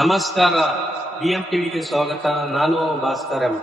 ನಮಸ್ಕಾರ. ಬಿಎಂ ಟಿವಿಗೆ ಸ್ವಾಗತ. ನಾನು Bhaskar M.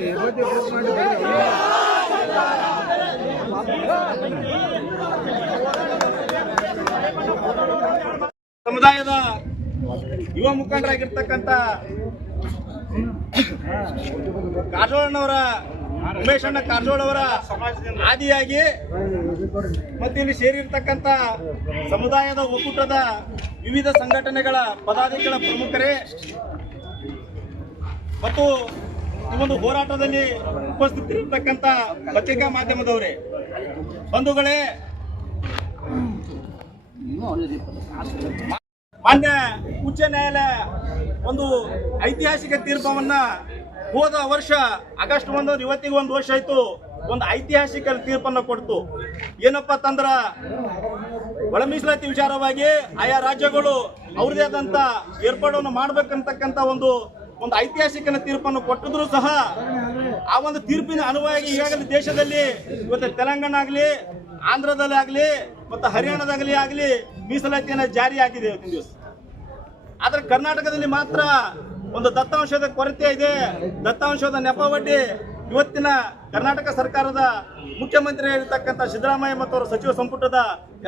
Hey, what the fuck, man? ಸಮುದಾಯದ ಯುವ ಮುಖಂಡರಾಗಿರ್ತಕ್ಕಂಥ ಕಾರಜೋಳನವರ ಉಮೇಶಣ್ಣ ಕಾರಜೋಳ ಅವರ ಆದಿಯಾಗಿ ಮತ್ತು ಇಲ್ಲಿ ಸೇರಿರ್ತಕ್ಕಂಥ ಸಮುದಾಯದ ಒಕ್ಕೂಟದ ವಿವಿಧ ಸಂಘಟನೆಗಳ ಪದಾಧಿಕಾರಿಗಳ ಪ್ರಮುಖರೇ ಮತ್ತು ಈ ಒಂದು ಹೋರಾಟದಲ್ಲಿ ಉಪಸ್ಥಿತರಿರ್ತಕ್ಕಂಥ ಪತ್ರಿಕಾ ಮಾಧ್ಯಮದವರೇ. ಬಂಧುಗಳೇ, ಮಾನ್ಯ ಉಚ್ಚ ನ್ಯಾಯಾಲಯ ಒಂದು ಐತಿಹಾಸಿಕ ತೀರ್ಪವನ್ನ ಹೋದ ವರ್ಷ, ಆಗಸ್ಟ್ ಒಂದು ಇವತ್ತಿಗೆ ಒಂದು ವರ್ಷ ಆಯ್ತು, ಒಂದು ಐತಿಹಾಸಿಕ ತೀರ್ಪನ್ನು ಕೊಡ್ತು. ಏನಪ್ಪಾ ತಂದ್ರ, ಒಳ ಮೀಸಲಾತಿ ವಿಚಾರವಾಗಿ ಆಯಾ ರಾಜ್ಯಗಳು ಅವ್ರದೇ ಆದಂತ ಏರ್ಪಾಡನ್ನು ಮಾಡ್ಬೇಕಂತಕ್ಕಂತ ಒಂದು ಒಂದು ಐತಿಹಾಸಿಕ ತೀರ್ಪನ್ನು ಕೊಟ್ಟಿದ್ರು ಸಹ ಆ ಒಂದು ತೀರ್ಪಿನ ಅನುವಾಗಿ ಈಗಾಗಲೇ ದೇಶದಲ್ಲಿ ಇವತ್ತು ತೆಲಂಗಾಣ ಆಗಲಿ, ಆಂಧ್ರದಲ್ಲಿ ಆಗಲಿ, ಮತ್ತು ಹರಿಯಾಣದಾಗಲಿ ಆಗಲಿ ಮೀಸಲಾತಿಯನ್ನು ಜಾರಿ ಆಗಿದೆ ಇವತ್ತಿನ ದಿವಸ. ಆದರೆ ಕರ್ನಾಟಕದಲ್ಲಿ ಮಾತ್ರ ಒಂದು ದತ್ತಾಂಶದ ಕೊರತೆ ಇದೆ. ದತ್ತಾಂಶದ ನೆಪವಡ್ಡಿ ಇವತ್ತಿನ ಕರ್ನಾಟಕ ಸರ್ಕಾರದ ಮುಖ್ಯಮಂತ್ರಿ ಆಗಿರ್ತಕ್ಕಂಥ ಸಿದ್ದರಾಮಯ್ಯ ಮತ್ತು ಅವರ ಸಚಿವ ಸಂಪುಟದ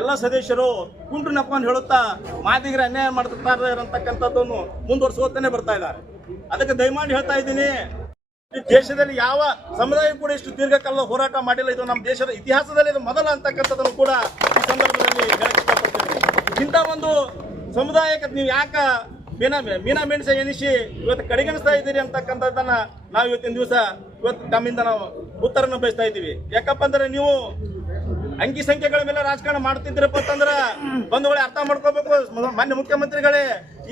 ಎಲ್ಲ ಸದಸ್ಯರು ಕುಂಟು ನೆಪವನ್ನು ಹೇಳುತ್ತಾ ಮಾದಿಗರ ಅನ್ಯಾಯ ಮಾಡ್ತಾರೆ ಅಂತಕ್ಕಂಥದ್ದನ್ನು ಮುಂದುವರಿಸುತ್ತಾನೆ ಬರ್ತಾ ಇದ್ದಾರೆ. ಅದಕ್ಕೆ ದಯಮಾಡಿ ಹೇಳ್ತಾ ಇದ್ದೀನಿ ಈ ದೇಶದಲ್ಲಿ ಯಾವ ಸಮುದಾಯ ಕೂಡ ಇಷ್ಟು ದೀರ್ಘಕಾಲದ ಹೋರಾಟ ಮಾಡಿಲ್ಲ. ಇದು ನಮ್ಮ ದೇಶದ ಇತಿಹಾಸದಲ್ಲಿ ಇದು ಮೊದಲ ಅಂತಕ್ಕಂಥದ್ದನ್ನು ಕೂಡ ಈ ಸಂದರ್ಭದಲ್ಲಿ ಇಂಥ ಒಂದು ಸಮುದಾಯಕ್ಕೆ ನೀವು ಯಾಕ ಮೀನಾ ಮೀನಾ ಮೆಣಸ ಎನಿಸಿ ಇವತ್ತು ಕಡೆಗಣಿಸ್ತಾ ಇದ್ದೀರಿ ಅಂತಕ್ಕಂಥದ್ದನ್ನ ನಾವು ಇವತ್ತಿನ ದಿವಸ ಇವತ್ತು ತಮ್ಮಿಂದ ನಾವು ಉತ್ತರನ ಬಯಸ್ತಾ ಇದ್ದೀವಿ. ಯಾಕಪ್ಪ ಅಂದ್ರೆ ನೀವು ಅಂಕಿ ಸಂಖ್ಯೆಗಳ ಮೇಲೆ ರಾಜಕಾರಣ ಮಾಡ್ತಿದ್ರಪ್ಪ ಅಂತಂದ್ರೆ ಬಂಧುಗಳೇ ಅರ್ಥ ಮಾಡ್ಕೋಬೇಕು. ಮಾನ್ಯ ಮುಖ್ಯಮಂತ್ರಿಗಳೇ,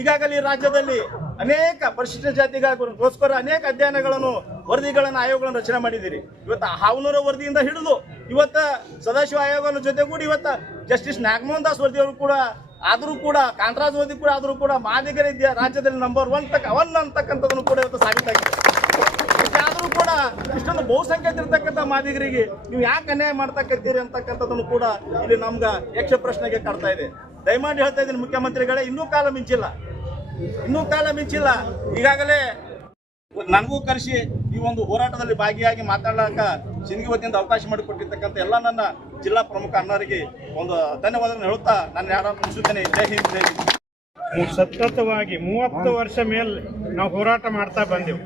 ಈಗಾಗಲೇ ರಾಜ್ಯದಲ್ಲಿ ಅನೇಕ ಪರಿಶಿಷ್ಟ ಜಾತಿಗಾಗಿಗೋಸ್ಕರ ಅನೇಕ ಅಧ್ಯಯನಗಳನ್ನು, ವರದಿಗಳನ್ನು, ಆಯೋಗಗಳನ್ನು ರಚನೆ ಮಾಡಿದ್ದೀರಿ. ಇವತ್ತು ಹಾವನೂರ ವರದಿಯಿಂದ ಹಿಡಿದು ಇವತ್ತ ಸದಾಶಿವ ಆಯೋಗನ ಜೊತೆಗೂಡಿ ಇವತ್ತ ಜಸ್ಟಿಸ್ ನಾಗಮೋಹನ್ ದಾಸ್ ವರದಿ ಅವರು ಕೂಡ ಆದರೂ ಕೂಡ, ಕಾಂತರಾಜ್ ವರದಿ ಕೂಡ ಆದರೂ ಕೂಡ ಮಾದಿಗರ ಇದ್ಯಾ ರಾಜ್ಯದಲ್ಲಿ ನಂಬರ್ ಒನ್ ತಕ್ಕ ಒನ್ ಅಂತಕ್ಕಂಥದ್ದನ್ನು ಕೂಡ ಇವತ್ತು ಸಾಬೀತಾಗಿದೆ. ಆದರೂ ಕೂಡ ಇಷ್ಟೊಂದು ಬಹುಸಂಖ್ಯಾತ ಇರ್ತಕ್ಕಂಥ ಮಾದಿಗರಿಗೆ ನೀವು ಯಾಕೆ ಅನ್ಯಾಯ ಮಾಡ್ತಕ್ಕಂತೀರಿ ಅಂತಕ್ಕಂಥದ್ದನ್ನು ಕೂಡ ಇಲ್ಲಿ ನಮ್ಗ ಯಕ್ಷ ಪ್ರಶ್ನೆಗೆ ಕಾಡ್ತಾ ಇದೆ. ದಯಮಾಡಿ ಹೇಳ್ತಾ ಇದ್ದೀನಿ ಮುಖ್ಯಮಂತ್ರಿಗಳೇ, ಇನ್ನೂ ಕಾಲ ಮಿಂಚಿಲ್ಲ. ಇನ್ನೂ ಕಾಲ ಮಿಂಚಿಲ್ಲ. ಈಗಾಗಲೇ ನನಗೂ ಕರೆಸಿ ಈ ಒಂದು ಹೋರಾಟದಲ್ಲಿ ಭಾಗಿಯಾಗಿ ಮಾತಾಡಲಾಕ ಸಿಂದಗಿ ವತಿಯಿಂದ ಅವಕಾಶ ಮಾಡಿಕೊಟ್ಟಿರ್ತಕ್ಕಂಥ ಎಲ್ಲ ನನ್ನ ಜಿಲ್ಲಾ ಪ್ರಮುಖ ಅಣ್ಣರಿಗೆ ಒಂದು ಧನ್ಯವಾದಗಳನ್ನು ಹೇಳುತ್ತಾ ನಾನು ಯಾರನ್ನು ಮುಗಿಸುತ್ತೇನೆ. ಜೈ ಹಿಂದ್ ಜೈ ಹಿಂದ್. ಸತತವಾಗಿ ಮೂವತ್ತು ವರ್ಷ ಮೇಲೆ ನಾವು ಹೋರಾಟ ಮಾಡ್ತಾ ಬಂದೆವು.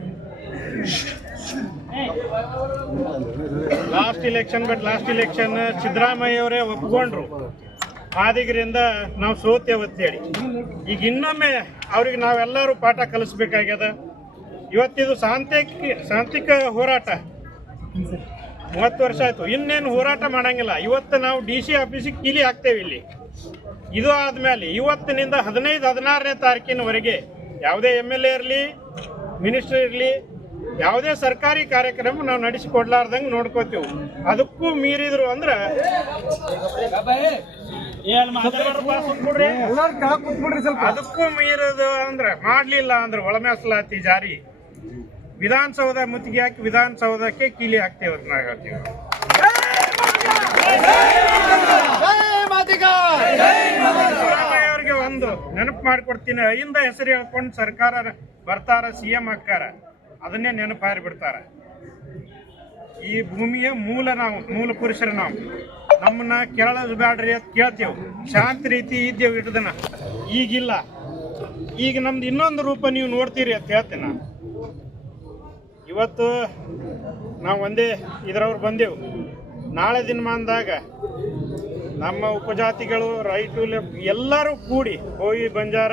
Last election but last election Siddaramaiah ಅವರೇ ಒಪ್ಕೊಂಡ್ರು. ಆದಿಗರಿಂದ ನಾವು ಸೋತೇವೆ ಅಂತೇಳಿ ಈಗ ಇನ್ನೊಮ್ಮೆ ಅವ್ರಿಗೆ ನಾವೆಲ್ಲರೂ ಪಾಠ ಕಲಿಸ್ಬೇಕಾಗ್ಯದ. ಇವತ್ತಿದು ಶಾಂತಿಕ ಶಾಂತಿಕ ಹೋರಾಟ. ಮೂವತ್ತು ವರ್ಷ ಆಯ್ತು. ಇನ್ನೇನು ಹೋರಾಟ ಮಾಡಂಗಿಲ್ಲ. ಇವತ್ತು ನಾವು ಡಿ ಸಿ ಆಫೀಸಿಗೆ ಕೀಲಿ ಹಾಕ್ತೇವೆ ಇಲ್ಲಿ. ಇದು ಆದಮೇಲೆ ಇವತ್ತಿನಿಂದ ಹದಿನೈದು, ಹದಿನಾರನೇ ತಾರೀಕಿನವರೆಗೆ ಯಾವುದೇ ಎಂ ಎಲ್ ಎ ಇರಲಿ, ಮಿನಿಸ್ಟರ್ ಇರಲಿ, ಯಾವುದೇ ಸರ್ಕಾರಿ ಕಾರ್ಯಕ್ರಮ ನಾವು ನಡೆಸಿಕೊಡ್ಲಾರ್ದಂಗೆ ನೋಡ್ಕೋತೀವಿ. ಅದಕ್ಕೂ ಮೀರಿದ್ರು ಅಂದ್ರೆ ಅದಕ್ಕೂ ಮೀರದು ಅಂದ್ರೆ ಮಾಡ್ಲಿಲ್ಲ ಅಂದ್ರೆ ಒಳಮೇಸಲಾತಿ ಜಾರಿ. ವಿಧಾನಸೌಧ ಮುತ್ತಿಗೆ ಹಾಕಿ ವಿಧಾನಸೌಧಕ್ಕೆ ಕೀಲಿ ಹಾಕ್ತೇವೆ ಹೇಳ್ತೀವಿ. ಸಿದ್ದರಾಮಯ್ಯ ಅವ್ರಿಗೆ ಒಂದು ನೆನಪು ಮಾಡ್ಕೊಡ್ತೀನಿ. ಅಯ್ಯಿಂದ ಹೆಸರು ಹೇಳ್ಕೊಂಡು ಸರ್ಕಾರ ಬರ್ತಾರ ಸಿ ಎಂ ಹಾಕಾರ ಅದನ್ನೇ ನೆನಪು ಹಾರಿ ಬಿಡ್ತಾರ. ಈ ಭೂಮಿಯ ಮೂಲ ನಾವು, ಮೂಲ ಪುರುಷರು ನಾವು. ನಮ್ಮನ್ನ ಕೇಳೋದು ಬ್ಯಾಡ್ರಿ ಅಂತ ಕೇಳ್ತೇವೆ. ಶಾಂತ ರೀತಿ ಇದ್ದೇವೆ ಇಟ್ಟದನ್ನ. ಈಗಿಲ್ಲ. ಈಗ ನಮ್ದು ಇನ್ನೊಂದು ರೂಪ ನೀವು ನೋಡ್ತೀರಿ ಅಂತ ಹೇಳ್ತೇನೆ ನಾನು. ಇವತ್ತು ನಾವು ಒಂದೇ ಇದ್ರವ್ರು ಬಂದೆವು. ನಾಳೆ ದಿನಮಾನದಾಗ ನಮ್ಮ ಉಪಜಾತಿಗಳು, ರೈಟು ಲೆಫ್ಟ್ ಎಲ್ಲರೂ ಕೂಡಿ ಹೋಗಿ ಬಂಜಾರ,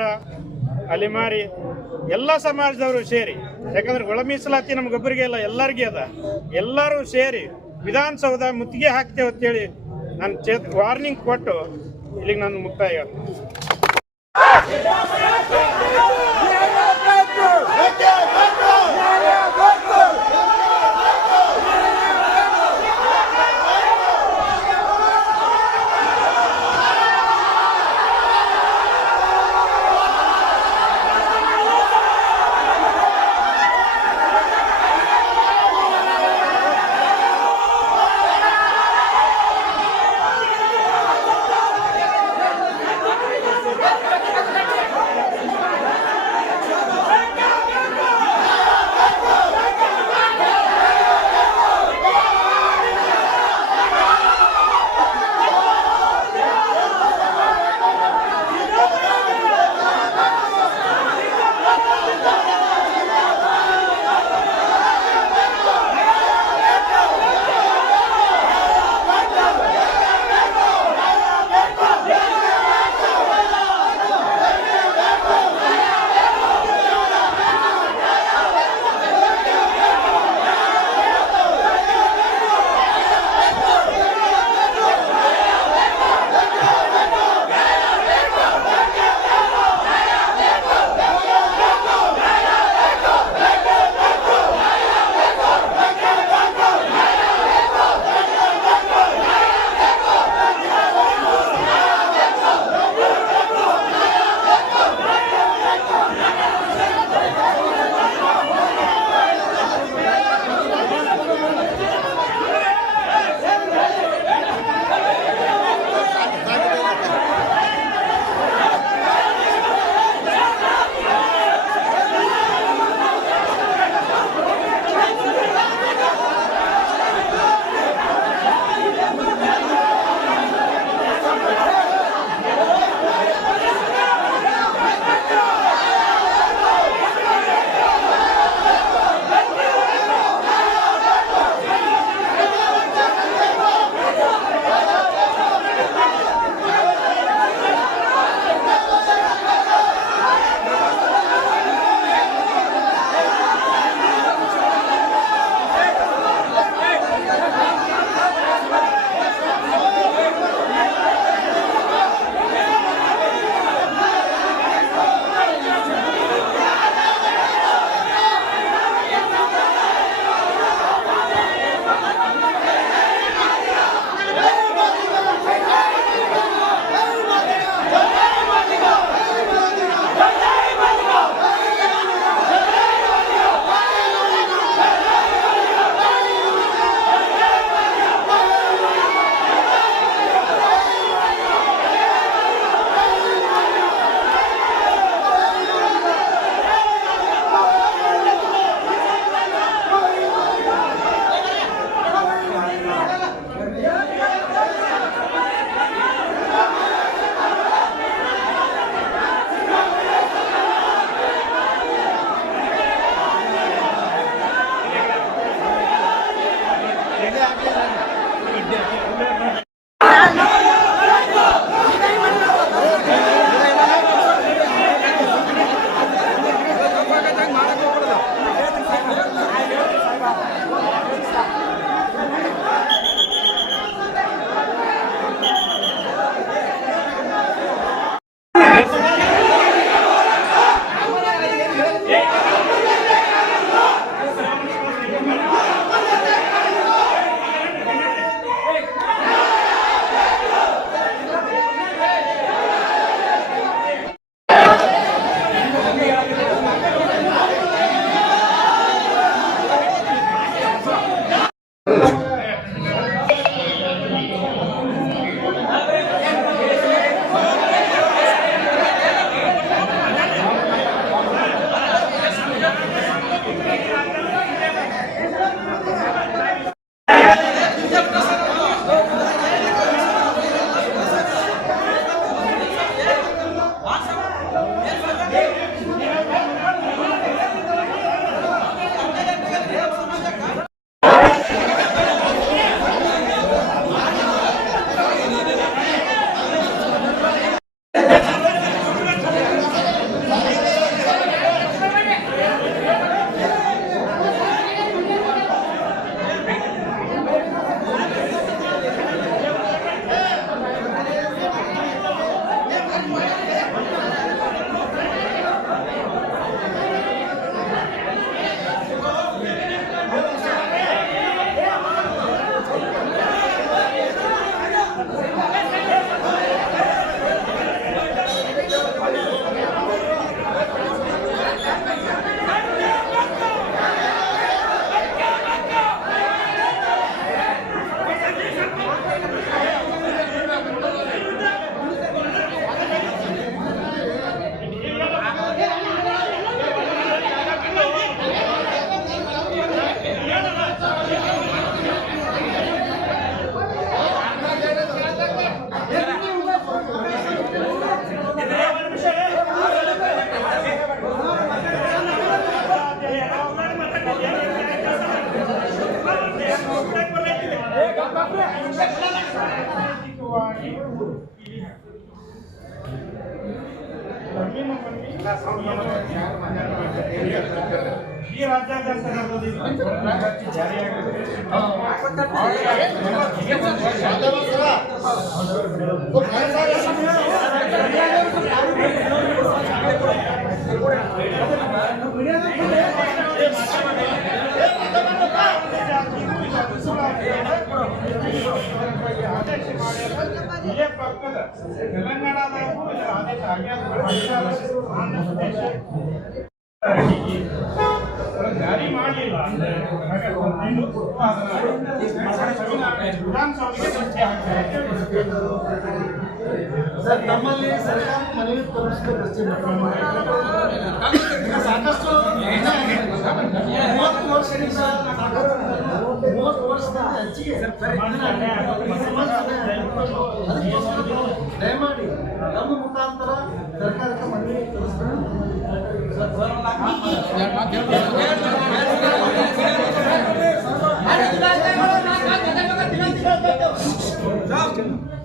ಅಲಿಮಾರಿ, ಎಲ್ಲ ಸಮಾಜದವರು ಸೇರಿ ಯಾಕಂದ್ರೆ ಒಳ ಮೀಸಲಾತಿ ನಮ್ಗೊಬ್ಬರಿಗೆ ಇಲ್ಲ, ಎಲ್ಲರಿಗೆ ಅದ. ಎಲ್ಲರೂ ಸೇರಿ ವಿಧಾನಸೌಧ ಮುತ್ತಿಗೆ ಹಾಕ್ತೇವೆ ಅಂತೇಳಿ ನಾನು ಚೇತ್ ವಾರ್ನಿಂಗ್ ಕೊಟ್ಟು ಇಲ್ಲಿಗೆ ನಾನು ಮುಕ್ತಾಯ ಇಲ್ಲೇ ಪಕ್ಕದ ತೆಲಂಗಾಣದಾಗೂ ಇದರ ಆದೇಶ ಆಗ್ಯಾದ ಆಂಧ್ರ ಪ್ರದೇಶ ಸರ್ ನಮ್ಮಲ್ಲಿ ಸರ್ಕಾರ ಮನವಿ ತೋರಿಸ್ಬೇಕಷ್ಟೇ ಸಾಕಷ್ಟು ಮೂವತ್ತು ವರ್ಷದಿಂದ ಮೂವತ್ತು ವರ್ಷದಿಂದ ಹೆಚ್ಚಿಗೆ ದಯಮಾಡಿ ನಮ್ಮ ಮುಖಾಂತರ ಸರ್ಕಾರಕ್ಕೆ ಮನವಿ 真的。